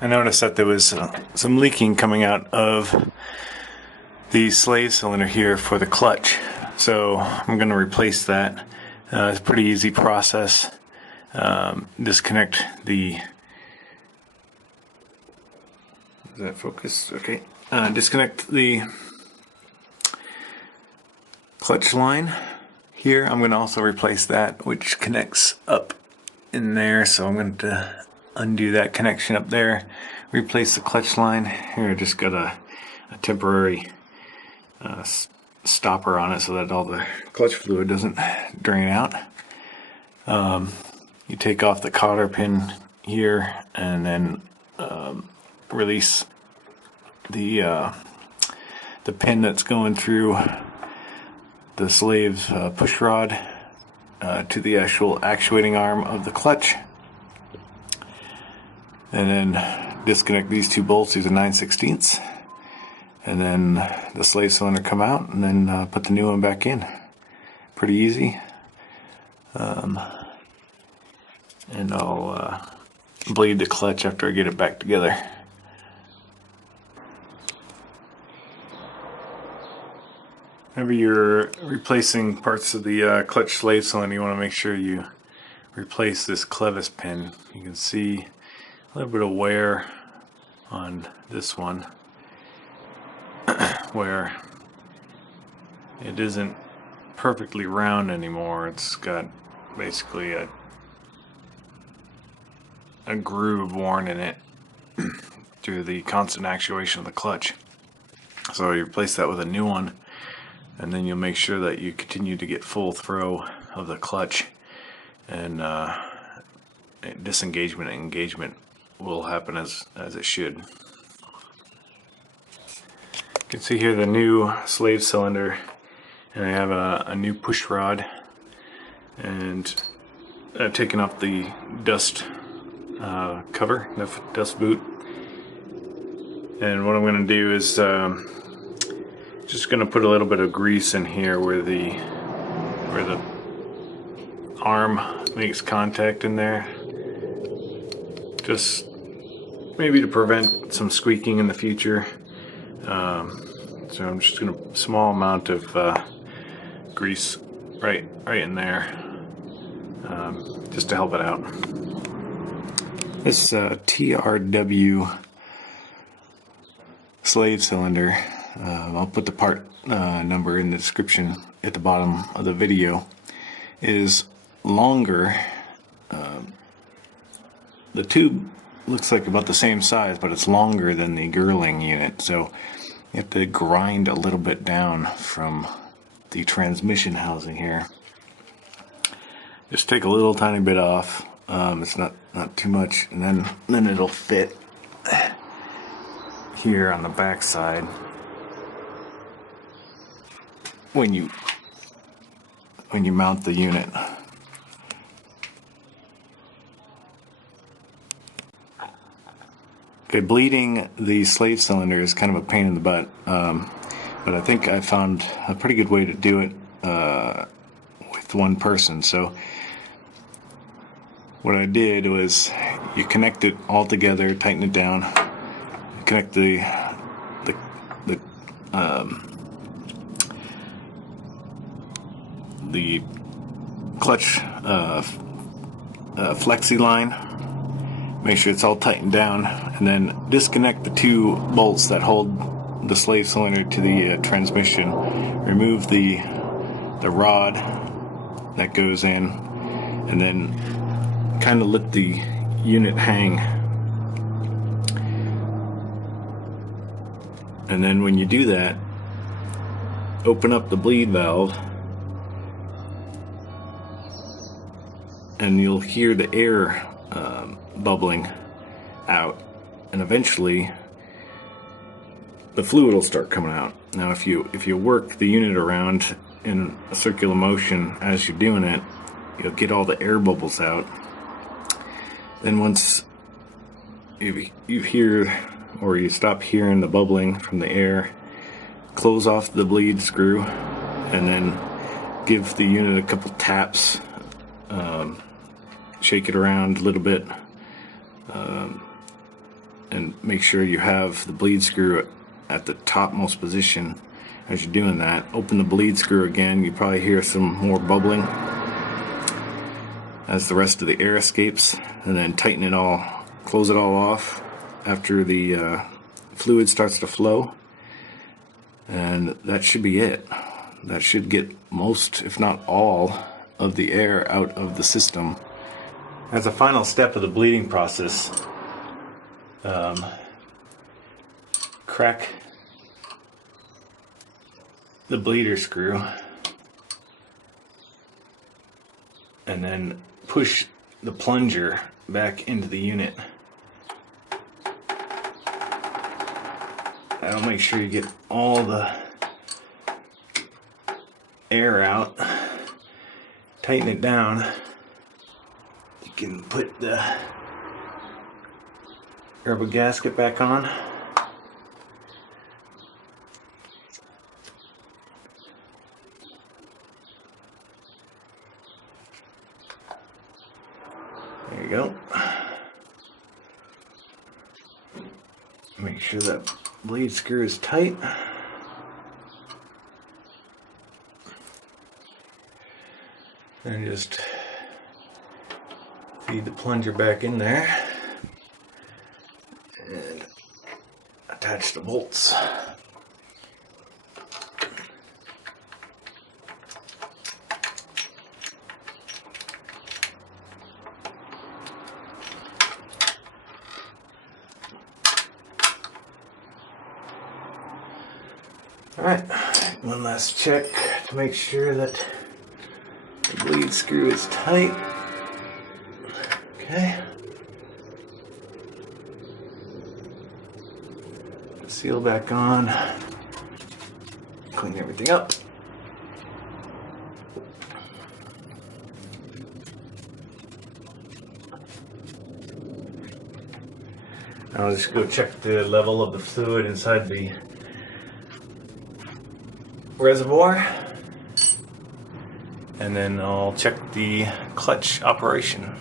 I noticed that there was some leaking coming out of the slave cylinder here for the clutch. So I'm going to replace that. It's a pretty easy process. Disconnect the... Is that focused? Okay. Disconnect the clutch line here. I'm going to also replace that, which connects up in there. So I'm going to undo that connection up there, replace the clutch line. Here I just got a temporary stopper on it so that all the clutch fluid doesn't drain out. You take off the cotter pin here and then release the pin that's going through the slave's push rod to the actual actuating arm of the clutch. And then disconnect these two bolts. These are 9/16, and then the slave cylinder come out, and then put the new one back in. Pretty easy. And I'll bleed the clutch after I get it back together. Whenever you're replacing parts of the clutch slave cylinder, you want to make sure you replace this Clevis pin. You can see a little bit of wear on this one where it isn't perfectly round anymore. It's got basically a groove worn in it through the constant actuation of the clutch. So you replace that with a new one, and then you'll make sure that you continue to get full throw of the clutch, and disengagement and engagement will happen as it should. You can see here the new slave cylinder, and I have a new push rod, and I've taken off the dust cover, the dust boot, and what I'm going to do is just going to put a little bit of grease in here where the arm makes contact in there, just maybe to prevent some squeaking in the future. So I'm just going to small amount of grease right in there, just to help it out. This TRW slave cylinder, I'll put the part number in the description at the bottom of the video, is longer. The tube looks like about the same size, but it's longer than the Girling unit, so you have to grind a little bit down from the transmission housing here. Just take a little tiny bit off. It's not too much, and then it'll fit here on the back side when you mount the unit. Okay, bleeding the slave cylinder is kind of a pain in the butt, but I think I found a pretty good way to do it with one person. So what I did was you connect it all together, tighten it down, connect the clutch flexi line. Make sure it's all tightened down, and then disconnect the two bolts that hold the slave cylinder to the transmission. Remove the rod that goes in, and then kind of let the unit hang. And then when you do that, open up the bleed valve, and you'll hear the air bubbling out, and eventually the fluid will start coming out. Now if you work the unit around in a circular motion as you're doing it, you'll get all the air bubbles out. Then once you hear, or you stop hearing the bubbling from the air, close off the bleed screw, and then give the unit a couple taps, shake it around a little bit, and make sure you have the bleed screw at the topmost position. As you're doing that, open the bleed screw again. You probably hear some more bubbling as the rest of the air escapes, and then tighten it all, close it all off after the fluid starts to flow, and that should be it. That should get most, if not all, of the air out of the system. As a final step of the bleeding process, crack the bleeder screw and then push the plunger back into the unit. That'll make sure you get all the air out. Tighten it down. You can put the rubber gasket back on. There you go. Make sure that bleed screw is tight. And just feed the plunger back in there and attach the bolts. Alright, one last check to make sure that the bleed screw is tight. Okay. Seal back on. Clean everything up. I'll just go check the level of the fluid inside the reservoir, and then I'll check the clutch operation.